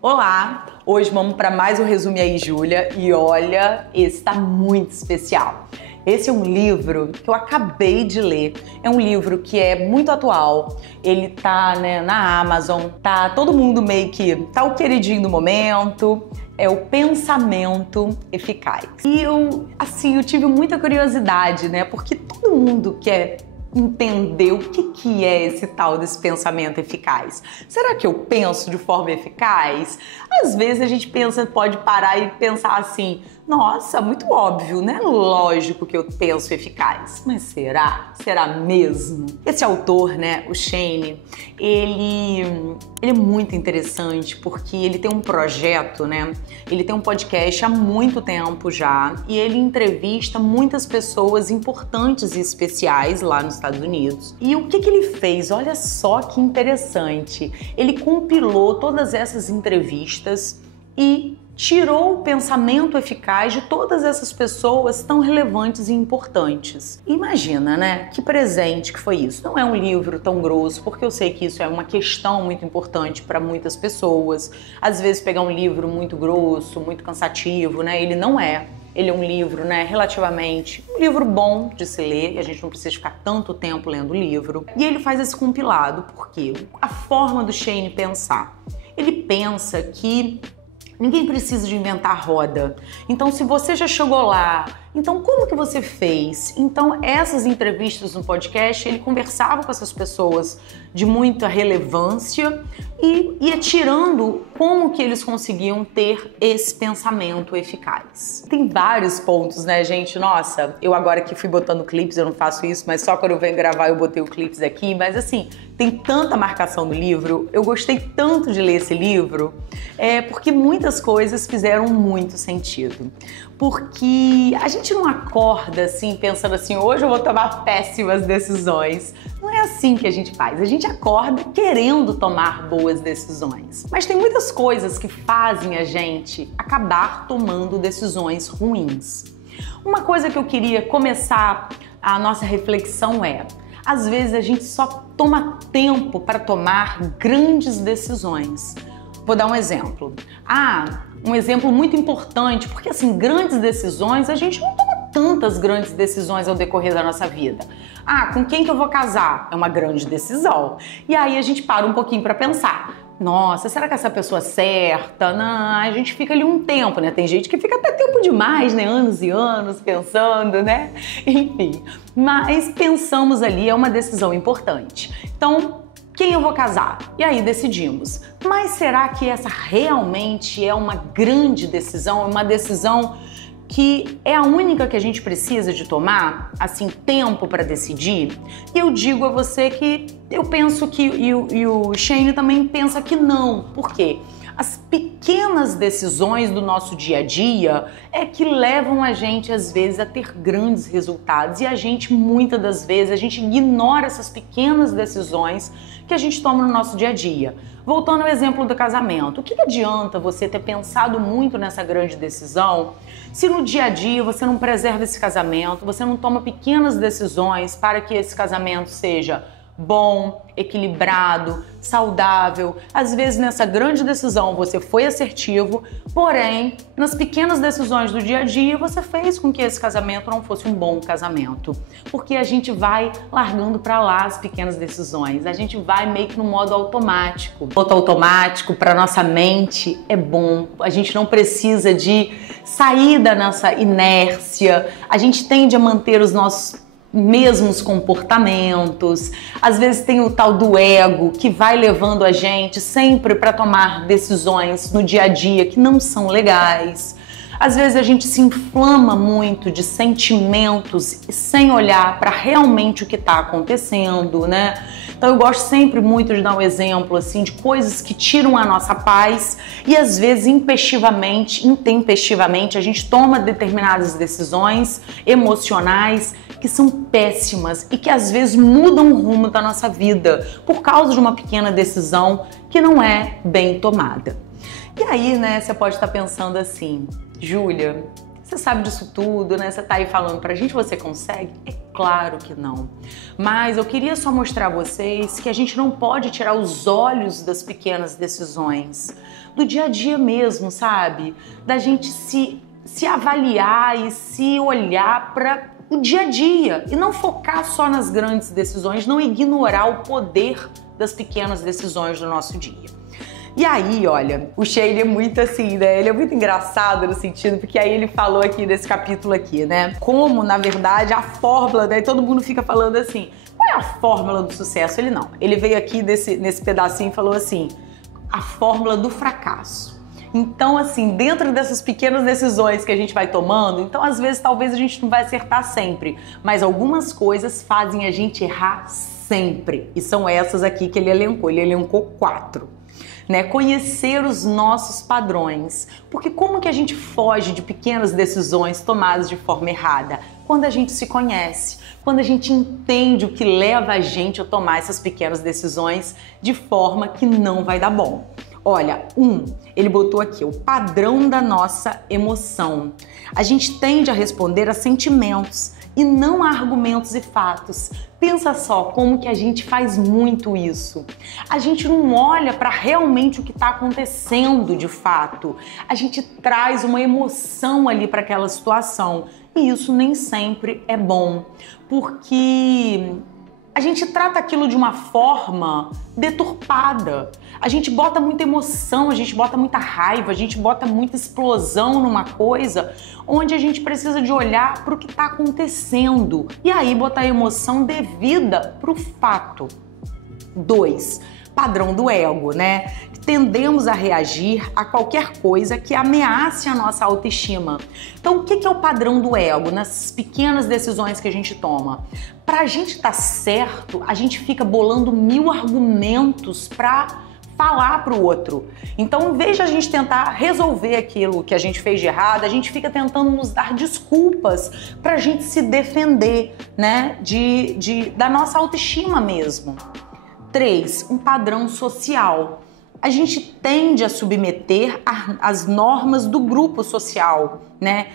Olá! Hoje vamos para mais um Resume Aí, Júlia, e olha, esse tá muito especial. Esse é um livro que eu acabei de ler, é um livro que é muito atual, ele tá na Amazon, tá todo mundo meio que tá o queridinho do momento, é o Pensamento Eficaz. E eu tive muita curiosidade, porque todo mundo quer entender o que é esse tal desse pensamento eficaz. Será que eu penso de forma eficaz? Às vezes a gente pode parar e pensar assim, nossa, muito óbvio, né? Lógico que eu penso eficaz. Mas será? Será mesmo? Esse autor, o Shane, ele é muito interessante porque ele tem um projeto, ele tem um podcast há muito tempo já e ele entrevista muitas pessoas importantes e especiais lá nos Estados Unidos. E o que ele fez? Olha só que interessante. Ele compilou todas essas entrevistas e tirou o pensamento eficaz de todas essas pessoas tão relevantes e importantes. Imagina, que presente que foi isso. Não é um livro tão grosso, porque eu sei que isso é uma questão muito importante para muitas pessoas. Às vezes pegar um livro muito grosso, muito cansativo, ele não é. Ele é um livro, relativamente, um livro bom de se ler, e a gente não precisa ficar tanto tempo lendo o livro. E ele faz esse compilado, porque a forma do Shane pensar. Ele pensa que ninguém precisa de inventar roda. Então, se você já chegou lá, então como que você fez? Então, essas entrevistas no podcast, ele conversava com essas pessoas de muita relevância e ia tirando como que eles conseguiam ter esse pensamento eficaz. Tem vários pontos, gente? Nossa, eu agora que fui botando clipes, eu não faço isso, mas só quando eu venho gravar eu botei o clipes aqui, mas assim, tem tanta marcação do livro, eu gostei tanto de ler esse livro, porque muitas coisas fizeram muito sentido. Porque a gente não acorda assim, pensando assim, hoje eu vou tomar péssimas decisões. Não é assim que a gente faz. A gente acorda querendo tomar boas decisões. Mas tem muitas coisas que fazem a gente acabar tomando decisões ruins. Uma coisa que eu queria começar a nossa reflexão às vezes a gente só toma tempo para tomar grandes decisões. Vou dar um exemplo. Um exemplo muito importante, porque assim, grandes decisões, a gente não toma tantas grandes decisões ao decorrer da nossa vida. Com quem que eu vou casar? É uma grande decisão. E aí a gente para um pouquinho para pensar. Nossa, será que essa pessoa é certa? Não, a gente fica ali um tempo, Tem gente que fica até tempo demais, anos e anos pensando, Enfim, mas pensamos ali, é uma decisão importante. Então, quem eu vou casar? E aí decidimos. Mas será que essa realmente é uma grande decisão? É uma decisão que é a única que a gente precisa de tomar, assim, tempo para decidir? E eu digo a você que eu penso que, e o Shane também pensa que não. Por quê? As pequenas decisões do nosso dia a dia é que levam a gente, às vezes, a ter grandes resultados. E a gente, muitas das vezes, a gente ignora essas pequenas decisões que a gente toma no nosso dia a dia. Voltando ao exemplo do casamento, o que adianta você ter pensado muito nessa grande decisão se no dia a dia você não preserva esse casamento, você não toma pequenas decisões para que esse casamento seja bom, equilibrado, saudável. Às vezes nessa grande decisão você foi assertivo, porém nas pequenas decisões do dia a dia você fez com que esse casamento não fosse um bom casamento. Porque a gente vai largando para lá as pequenas decisões, a gente vai meio que no modo automático. O modo automático para nossa mente é bom, a gente não precisa de sair da nossa inércia, a gente tende a manter os nossos mesmos comportamentos. Às vezes tem o tal do ego que vai levando a gente sempre para tomar decisões no dia a dia que não são legais. Às vezes a gente se inflama muito de sentimentos sem olhar para realmente o que está acontecendo, Então eu gosto sempre muito de dar um exemplo assim de coisas que tiram a nossa paz e às vezes intempestivamente a gente toma determinadas decisões emocionais que são péssimas e que às vezes mudam o rumo da nossa vida por causa de uma pequena decisão que não é bem tomada. E aí, você pode estar pensando assim, Júlia, Você sabe disso tudo, né? Você tá aí falando pra gente, você consegue? É claro que não. Mas eu queria só mostrar a vocês que a gente não pode tirar os olhos das pequenas decisões, do dia a dia mesmo, sabe? Da gente se avaliar e se olhar para o dia a dia e não focar só nas grandes decisões, não ignorar o poder das pequenas decisões do nosso dia. E aí, olha, o Shane é muito assim, né? Ele é muito engraçado no sentido, porque aí ele falou aqui nesse capítulo aqui, né? Como, na verdade, a fórmula, né? Todo mundo fica falando assim, qual é a fórmula do sucesso? Ele não. Ele veio aqui nesse pedacinho e falou assim, a fórmula do fracasso. Então, assim, dentro dessas pequenas decisões que a gente vai tomando, então às vezes talvez a gente não vai acertar sempre, mas algumas coisas fazem a gente errar sempre. E são essas aqui que ele elencou 4. Né? Conhecer os nossos padrões. Porque como que a gente foge de pequenas decisões tomadas de forma errada? Quando a gente se conhece, quando a gente entende o que leva a gente a tomar essas pequenas decisões de forma que não vai dar bom. Olha, ele botou aqui o padrão da nossa emoção. A gente tende a responder a sentimentos e não a argumentos e fatos. Pensa só como que a gente faz muito isso. A gente não olha para realmente o que está acontecendo de fato. A gente traz uma emoção ali para aquela situação e isso nem sempre é bom, porque a gente trata aquilo de uma forma deturpada. A gente bota muita emoção, a gente bota muita raiva, a gente bota muita explosão numa coisa onde a gente precisa de olhar para o que está acontecendo e aí botar a emoção devida para o fato. 2. Padrão do ego, né? Tendemos a reagir a qualquer coisa que ameace a nossa autoestima. Então, o que é o padrão do ego nessas pequenas decisões que a gente toma? Para a gente estar certo, a gente fica bolando 1000 argumentos para falar para o outro. Então, em vez de a gente tentar resolver aquilo que a gente fez de errado, a gente fica tentando nos dar desculpas para a gente se defender, né? Da nossa autoestima mesmo. 3. Um padrão social. A gente tende a submeter as normas do grupo social, né,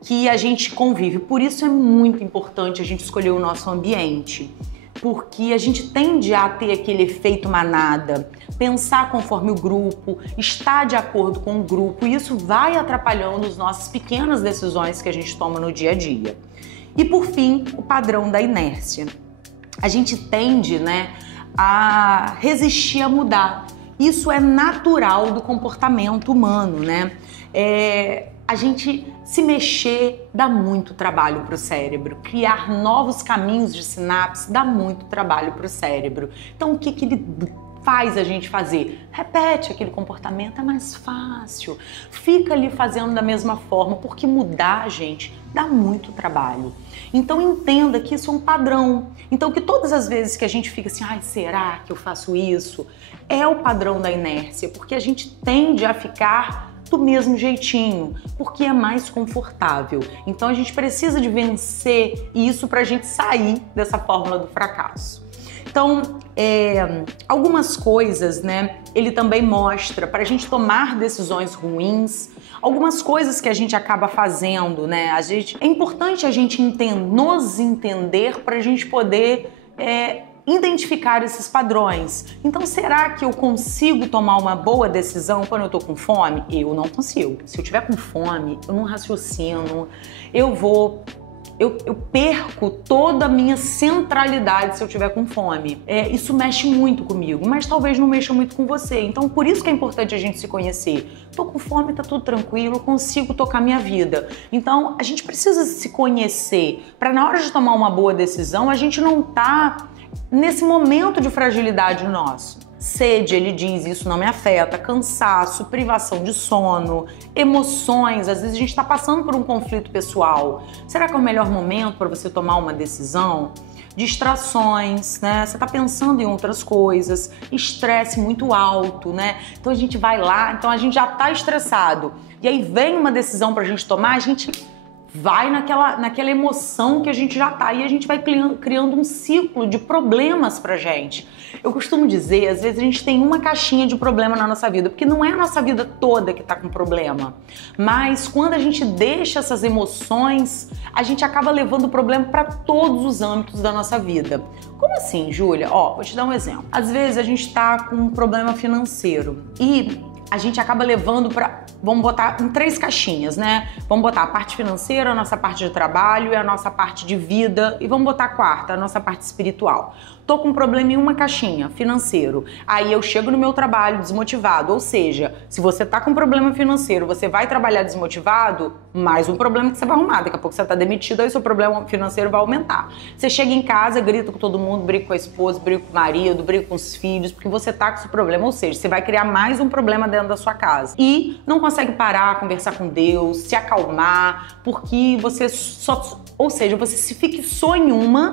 que a gente convive. Por isso é muito importante a gente escolher o nosso ambiente, porque a gente tende a ter aquele efeito manada, pensar conforme o grupo, estar de acordo com o grupo, e isso vai atrapalhando as nossas pequenas decisões que a gente toma no dia a dia. E por fim, o padrão da inércia. A gente tende, né, a resistir a mudar. Isso é natural do comportamento humano, né? A gente se mexer dá muito trabalho para o cérebro. Criar novos caminhos de sinapse dá muito trabalho para o cérebro. Então, o que ele faz a gente fazer? Repete aquele comportamento, é mais fácil. Fica ali fazendo da mesma forma, porque mudar, gente, dá muito trabalho. Então entenda que isso é um padrão. Então que todas as vezes que a gente fica assim, ai, será que eu faço isso? É o padrão da inércia, porque a gente tende a ficar do mesmo jeitinho, porque é mais confortável. Então a gente precisa de vencer isso para a gente sair dessa fórmula do fracasso. Então, algumas coisas, né, ele também mostra para a gente tomar decisões ruins, algumas coisas que a gente acaba fazendo, né? É importante a gente nos entender para a gente poder identificar esses padrões. Então, será que eu consigo tomar uma boa decisão quando eu tô com fome? Eu não consigo. Se eu tiver com fome, eu não raciocino, eu perco toda a minha centralidade se eu tiver com fome. Isso mexe muito comigo, mas talvez não mexa muito com você. Então, por isso que é importante a gente se conhecer. Tô com fome, tá tudo tranquilo, eu consigo tocar minha vida. Então, a gente precisa se conhecer para na hora de tomar uma boa decisão, a gente não tá nesse momento de fragilidade nosso. Sede, ele diz, isso não me afeta, cansaço, privação de sono, emoções, às vezes a gente está passando por um conflito pessoal. Será que é o melhor momento para você tomar uma decisão? Distrações, né? Você está pensando em outras coisas, estresse muito alto, né? Então a gente vai lá, então a gente já está estressado. E aí vem uma decisão para a gente tomar, a gente vai naquela emoção que a gente já tá e a gente vai criando um ciclo de problemas pra gente. Eu costumo dizer, às vezes a gente tem uma caixinha de problema na nossa vida, porque não é a nossa vida toda que tá com problema, mas quando a gente deixa essas emoções, a gente acaba levando o problema para todos os âmbitos da nossa vida. Como assim, Júlia? Vou te dar um exemplo. Às vezes a gente tá com um problema financeiro e a gente acaba levando para, vamos botar em 3 caixinhas, né? Vamos botar a parte financeira, a nossa parte de trabalho e a nossa parte de vida, e vamos botar a quarta, a nossa parte espiritual. Tô com um problema em uma caixinha, financeiro. Aí eu chego no meu trabalho desmotivado, ou seja, se você tá com um problema financeiro, você vai trabalhar desmotivado, mais um problema que você vai arrumar. Daqui a pouco você tá demitido, aí seu problema financeiro vai aumentar. Você chega em casa, grita com todo mundo, briga com a esposa, briga com o marido, briga com os filhos, porque você tá com esse problema, ou seja, você vai criar mais um problema dentro da sua casa. E não consegue parar, conversar com Deus, se acalmar, porque você você se fixou em um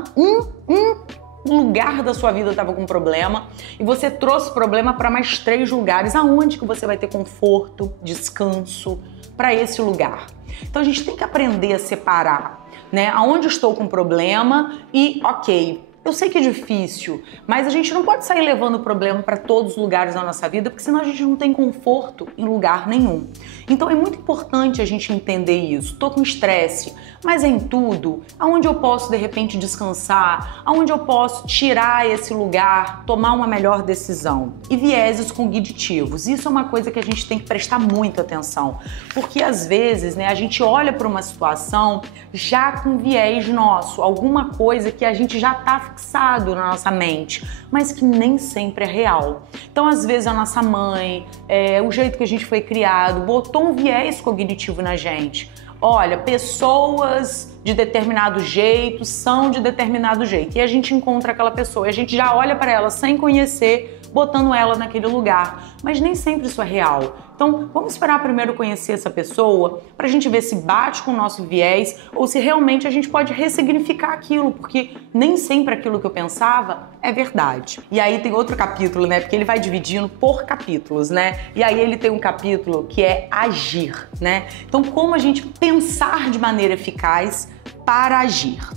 lugar da sua vida estava com problema e você trouxe o problema para mais 3 lugares. Aonde que você vai ter conforto, descanso para esse lugar? Então a gente tem que aprender a separar, né? Aonde estou com problema e ok, eu sei que é difícil, mas a gente não pode sair levando o problema para todos os lugares da nossa vida, porque senão a gente não tem conforto em lugar nenhum. Então é muito importante a gente entender isso. Tô com estresse, mas em tudo, aonde eu posso de repente descansar, aonde eu posso tirar esse lugar, tomar uma melhor decisão. E vieses cognitivos, isso é uma coisa que a gente tem que prestar muita atenção, porque às vezes, né, a gente olha para uma situação já com viés nosso, alguma coisa que a gente já tá fixado na nossa mente, mas que nem sempre é real. Então, às vezes, a nossa mãe, o jeito que a gente foi criado, botou um viés cognitivo na gente. Olha, pessoas de determinado jeito são de determinado jeito. E a gente encontra aquela pessoa e a gente já olha para ela sem conhecer, botando ela naquele lugar. Mas nem sempre isso é real. Então, vamos esperar primeiro conhecer essa pessoa pra gente ver se bate com o nosso viés ou se realmente a gente pode ressignificar aquilo, porque nem sempre aquilo que eu pensava é verdade. E aí tem outro capítulo, né? Porque ele vai dividindo por capítulos, né? E aí ele tem um capítulo que é agir, né? Então, como a gente pensar de maneira eficaz para agir.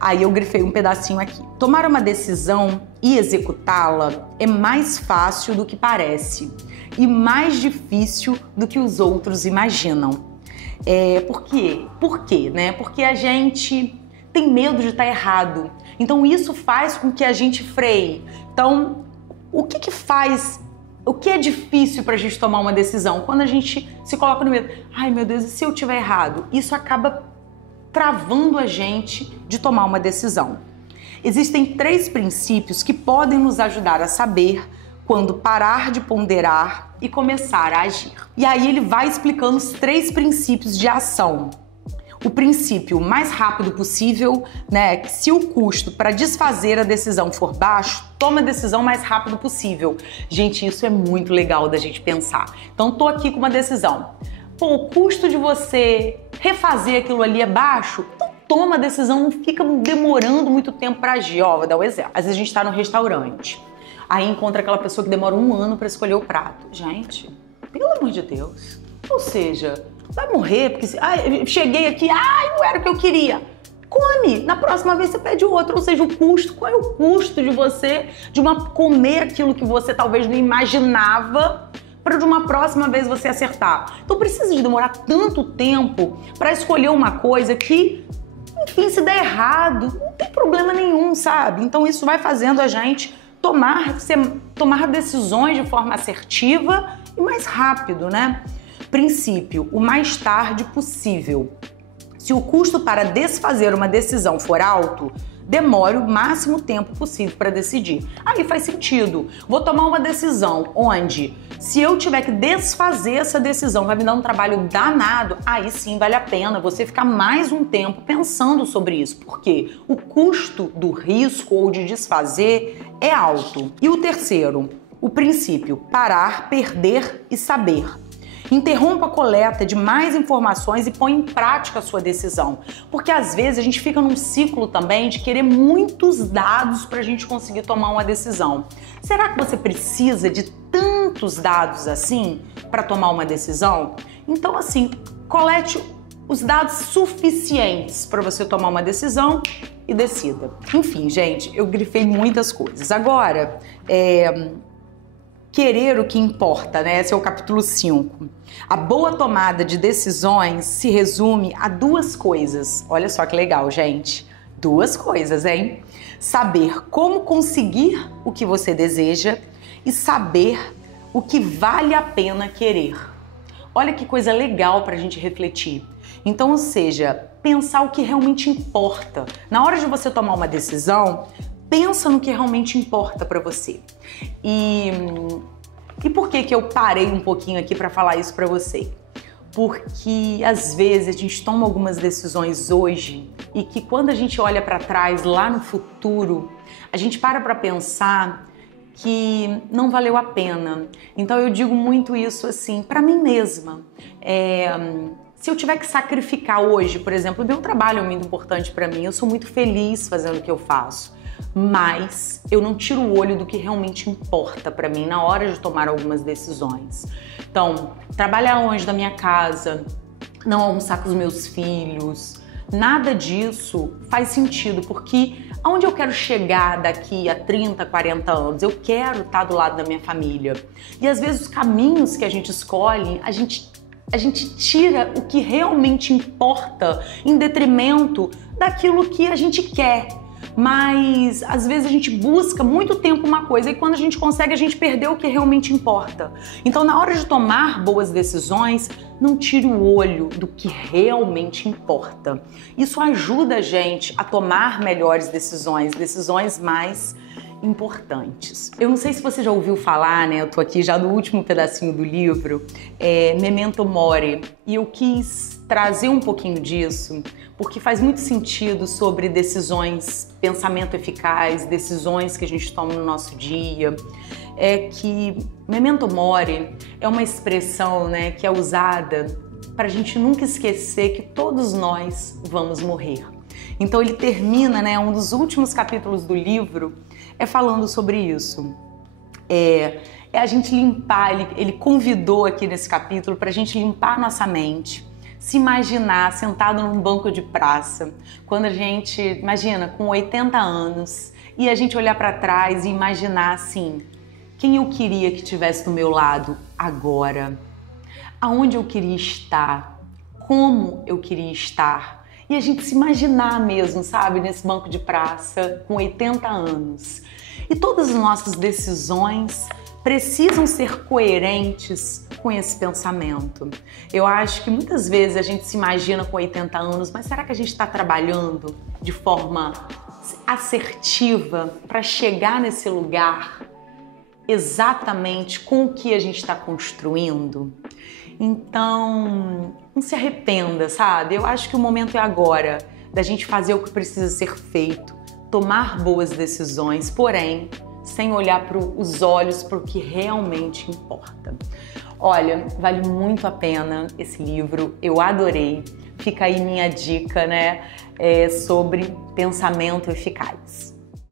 Aí eu grifei um pedacinho aqui. Tomar uma decisão e executá-la é mais fácil do que parece e mais difícil do que os outros imaginam. Por quê? Por quê, né? Porque a gente tem medo de estar errado. Então isso faz com que a gente freie. Então, o que é difícil pra gente tomar uma decisão? Quando a gente se coloca no medo. Ai, meu Deus, e se eu estiver errado? Isso acaba travando a gente de tomar uma decisão. Existem 3 princípios que podem nos ajudar a saber quando parar de ponderar e começar a agir. E aí ele vai explicando os 3 princípios de ação. O princípio mais rápido possível, né? Que se o custo para desfazer a decisão for baixo, toma a decisão mais rápido possível. Gente, isso é muito legal da gente pensar. Então, tô aqui com uma decisão. O custo de você refazer aquilo ali é baixo, então toma a decisão, não fica demorando muito tempo para agir. Vou dar um exemplo. Às vezes a gente tá no restaurante, aí encontra aquela pessoa que demora 1 ano para escolher o prato. Gente, pelo amor de Deus. Ou seja, vai morrer porque cheguei aqui, não era o que eu queria. Come, na próxima vez você pede outro. Ou seja, o custo, qual é o custo de você comer aquilo que você talvez não imaginava, para de uma próxima vez você acertar. Então precisa de demorar tanto tempo para escolher uma coisa que, enfim, se der errado, não tem problema nenhum, sabe? Então isso vai fazendo a gente tomar decisões de forma assertiva e mais rápido, né? Princípio, o mais tarde possível. Se o custo para desfazer uma decisão for alto, demore o máximo tempo possível para decidir. Aí faz sentido. Vou tomar uma decisão onde, se eu tiver que desfazer essa decisão, vai me dar um trabalho danado, aí sim vale a pena você ficar mais um tempo pensando sobre isso, porque o custo do risco ou de desfazer é alto. E o terceiro, o princípio, parar, perder e saber. Interrompa a coleta de mais informações e põe em prática a sua decisão. Porque às vezes a gente fica num ciclo também de querer muitos dados para a gente conseguir tomar uma decisão. Será que você precisa de tantos dados assim para tomar uma decisão? Então, assim, colete os dados suficientes para você tomar uma decisão e decida. Enfim, gente, eu grifei muitas coisas. Agora, querer o que importa, né? Esse é o capítulo 5. A boa tomada de decisões se resume a duas coisas. Olha só que legal, gente. Duas coisas, hein? Saber como conseguir o que você deseja e saber o que vale a pena querer. Olha que coisa legal para a gente refletir. Então, ou seja, pensar o que realmente importa. Na hora de você tomar uma decisão, pensa no que realmente importa para você. E por que eu parei um pouquinho aqui para falar isso para você? Porque às vezes a gente toma algumas decisões hoje e que quando a gente olha para trás, lá no futuro, a gente para pensar que não valeu a pena. Então eu digo muito isso assim, para mim mesma. Se eu tiver que sacrificar hoje, por exemplo, o meu trabalho é muito importante para mim, eu sou muito feliz fazendo o que eu faço, mas eu não tiro o olho do que realmente importa para mim na hora de tomar algumas decisões. Então, trabalhar longe da minha casa, não almoçar com os meus filhos, nada disso faz sentido, porque aonde eu quero chegar daqui a 30, 40 anos? Eu quero estar do lado da minha família. E às vezes os caminhos que a gente escolhe, a gente tira o que realmente importa em detrimento daquilo que a gente quer. Mas às vezes a gente busca muito tempo uma coisa e quando a gente consegue, a gente perdeu o que realmente importa. Então, na hora de tomar boas decisões, não tire o olho do que realmente importa. Isso ajuda a gente a tomar melhores decisões, decisões mais importantes. Eu não sei se você já ouviu falar, né? Eu tô aqui já no último pedacinho do livro, Memento Mori, e eu quis trazer um pouquinho disso, porque faz muito sentido sobre decisões, pensamento eficaz, decisões que a gente toma no nosso dia. É que Memento Mori é uma expressão, né, que é usada para a gente nunca esquecer que todos nós vamos morrer. Então ele termina, né, um dos últimos capítulos do livro falando sobre isso. É a gente limpar, ele convidou aqui nesse capítulo para a gente limpar nossa mente, se imaginar sentado num banco de praça, quando a gente, imagina, com 80 anos, e a gente olhar para trás e imaginar assim, quem eu queria que estivesse do meu lado agora, aonde eu queria estar, como eu queria estar, e a gente se imaginar mesmo, sabe, nesse banco de praça com 80 anos. E todas as nossas decisões precisam ser coerentes com esse pensamento. Eu acho que muitas vezes a gente se imagina com 80 anos, mas será que a gente está trabalhando de forma assertiva para chegar nesse lugar exatamente com o que a gente está construindo? Então, não se arrependa, sabe? Eu acho que o momento é agora da gente fazer o que precisa ser feito, tomar boas decisões, porém, sem olhar para os olhos para o que realmente importa. Olha, vale muito a pena esse livro, eu adorei. Fica aí minha dica, né, sobre pensamento eficaz.